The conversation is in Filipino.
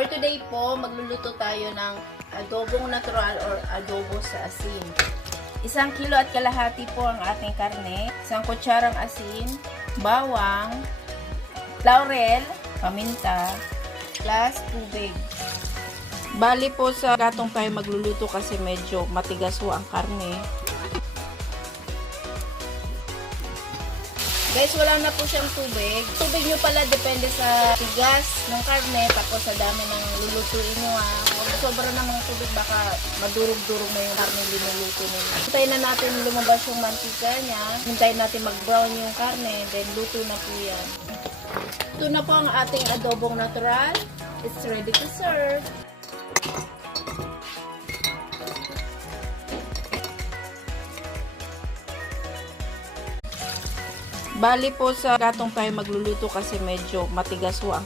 For today po, magluluto tayo ng adobong natural or adobo sa asin. 1 kilo at kalahati po ang ating karne, 1 kutsarang asin, bawang, laurel, paminta, plus tubig. Bali po sa gatong tayo magluluto kasi medyo matigas po ang karne. Guys, wala na po siyang tubig. Tubig nyo pala depende sa tigas ng karne, tapos sa dami ng lulutuin nyo ha. Kung sobra na mga tubig, baka madurog-durog na yung karne linuluto nyo. Hintayin na natin lumabas yung mantika niya. Hintayin natin mag-brown yung karne, then luto na po yan. Ito na po ang ating adobong natural. It's ready to serve. Bali po sa gatong tayo magluluto kasi medyo matigas po ang